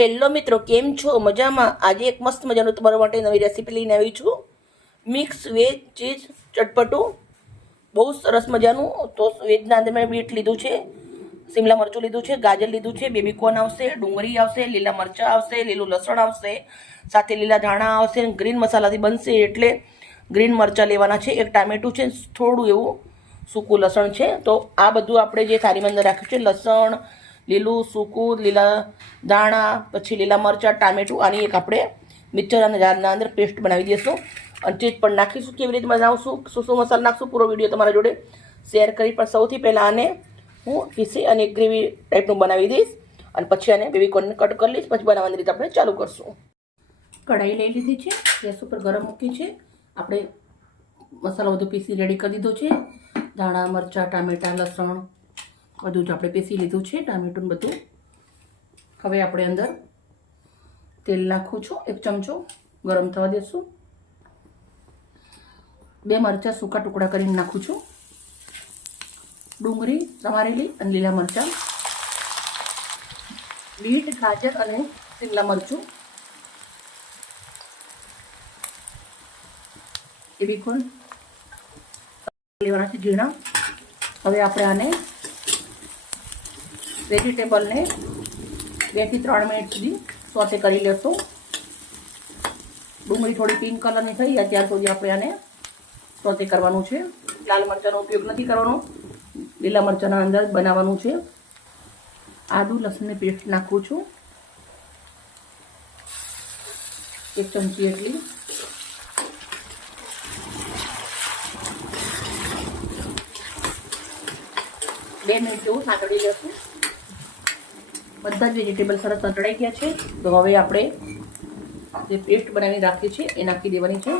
Hello મિત્રો, કેમ છો? મજામાં? આજે એક મસ્ત મજાનું તમારા માટે નવી રેસીપી લઈને આવી છું. મિક્સ વેજ ચીઝ ચટપટું. બહુ સરસ મજાનું. તો વેજના અંદર મેં બીટ લીધું છે, શિમલા મરચું લીધું છે, ગાજર લીધું છે બેબીકોન આવશે, ડુંગળી આવશે, લીલા મરચાં આવશે, લીલું લસણ આવશે, સાથે લીલા ધાણા આવશે ગ્રીન મસાલાથી બનશે એટલે ગ્રીન મરચાં લેવાના છે, એક ટામેટું છે, થોડું એવું સૂકું લસણ છે. તો આ બધું આપણે જે થાળીમાં અંદર રાખ્યું છે, લસણ લીલું, સૂકું, લીલા દાણા પછી લીલા મરચાં, ટામેટું આની એક આપણે મિક્સર અને જારના અંદર પેસ્ટ બનાવી દઈશું. અને ચીજ પણ નાખીશું. કેવી રીતે બનાવશું શું શું મસાલો નાખશું? પૂરો વીડિયો તમારા જોડે શેર કરી પણ સૌથી પહેલાં આને હું પીસી અને ગ્રેવી ટાઈપનું બનાવી દઈશ. અને પછી આને બેબી કોર્નને કટ કરી લઈશ. પછી બનાવવાની રીતે આપણે ચાલુ કરશું. કઢાઈ લઈ લીધી છે. ગેસ ઉપર ગરમ મૂકી છે. આપણે મસાલો બધું પીસી રેડી કરી દીધો છે. ધાણા, મરચાં, ટામેટાં, લસણ બધું જ આપણે પીસી લીધું છે, ટામેટું બધું. હવે આપણે અંદર તેલ નાખું છું, એક ચમચો ગરમ થવા દેશું. બે મરચાં સૂકા ટુકડા કરીને નાખું છું. ડુંગળી સમારેલી અને લીલા મરચાં. બીટ ગાજર અને શિમલા મરચું. એ બી કોણ લેવાના છે ઝીણા. હવે આપણે આને વેજીટેબલને બેથી ત્રણ મિનિટ સુધી સોતે કરી લેશું. ડુંગળી થોડી પિંક કલરની થઈ જાય ત્યાર સુધી આપણે આને સોતે કરવાનું છે. લાલ મરચાંનો ઉપયોગ નથી કરવાનો. લીલા મરચાંના અંદર બનાવવાનું છે. આદુ, લસણની પેસ્ટ નાખું છું. એક ચમચી એટલી. બે મિનિટ જેવું સાંકળી લેશું. બધા જ વેજીટેબલ સરસ સંતળાઈ ગયા છે. તો હવે આપણે જે પેસ્ટ બનાવીને રાખીએ છીએ, એ નાખી દેવાની છે.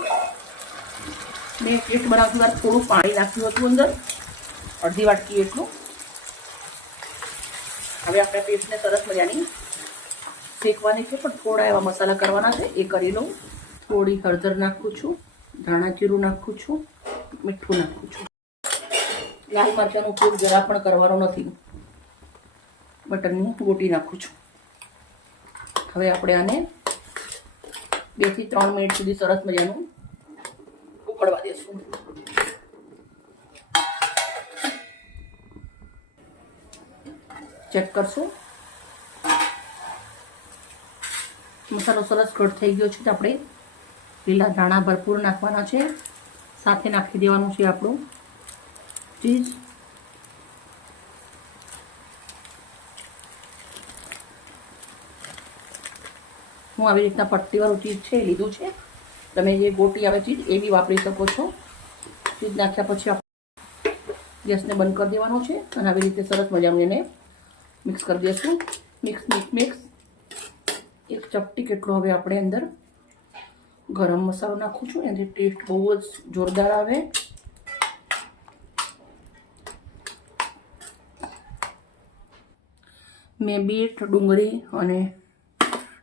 મેં પેસ્ટ બનાવતી વાર થોડું પાણી નાખ્યું હતું અંદર. અડધી વાટકી એટલું. હવે આપણે પેસ્ટને સરસ મજાની શેકવાની છે, પણ થોડા એવા મસાલા કરવાના છે. એ કરી લઉં. થોડી હળદર નાખું છું, ધાણા જીરું નાખું છું, મીઠું નાખું છું. લાલ મરચાંનો ઉપયોગ જરા પણ કરવાનો નથી. બટરની ગોટી નાખું છું. હવે આપણે આને બેથી ત્રણ મિનિટ સુધી સરસ મજાનું ઉકળવા દેશું. ચેક કરશું. મસાલો સરસ ઘટ થઈ ગયો છે આપણે લીલા ધાણા ભરપૂર નાખવાના છે. સાથે નાખી દેવાનું છે આપણું ચીઝ. હું આવી રીતના પટ્ટીવાળું ચીઝ છે, લીધું છે. તમે જે ગોટી આવે ચીજ એ બી વાપરી શકો છો. ચીજ નાખ્યા પછી ગેસને બંધ કરી દેવાનો છે અને આવી રીતે સરસ મજાનું એને મિક્સ કરી દઈશું મિક્સ મિક્સ મિક્સ. એક ચપટી કેટલો હવે આપણે અંદર ગરમ મસાલો નાખું છું. એનાથી ટેસ્ટ બહુ જ જોરદાર આવે. મેં બીટ, ડુંગળી અને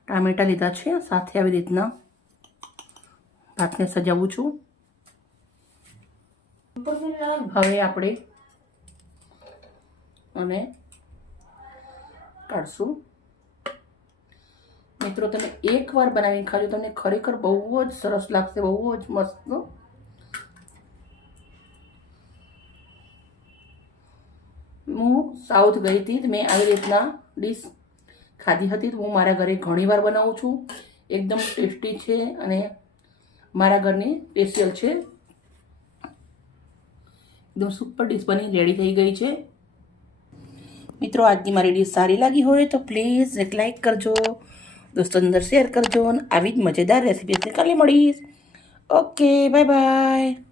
ટામેટાં લીધા છે સાથે આવી રીતના ભાતને સજાવું છું. હવે આપણે અને કાઢશું. મિત્રો, તમે એકવાર બનાવીને ખાજો, તમને ખરેખર બહુ જ સરસ લાગશે, બહુ જ મસ્ત. હું સાઉથ ગઈ હતી મેં આવી રીતના ડીશ ખાધી હતી તો હું મારા ઘરે ઘણીવાર બનાવું છું. એકદમ ટેસ્ટી છે અને મારા ઘરની સ્પેશિયલ છે. એકદમ સુપર ડીશ બની રેડી થઈ ગઈ છે. મિત્રો, આજની મારી ડીશ સારી લાગી હોય તો પ્લીઝ એક લાઈક કરજો, દોસ્તો અંદર શેર કરજો અને આવી જ મજેદાર રેસીપી કાલે મળીશ. Okay bye bye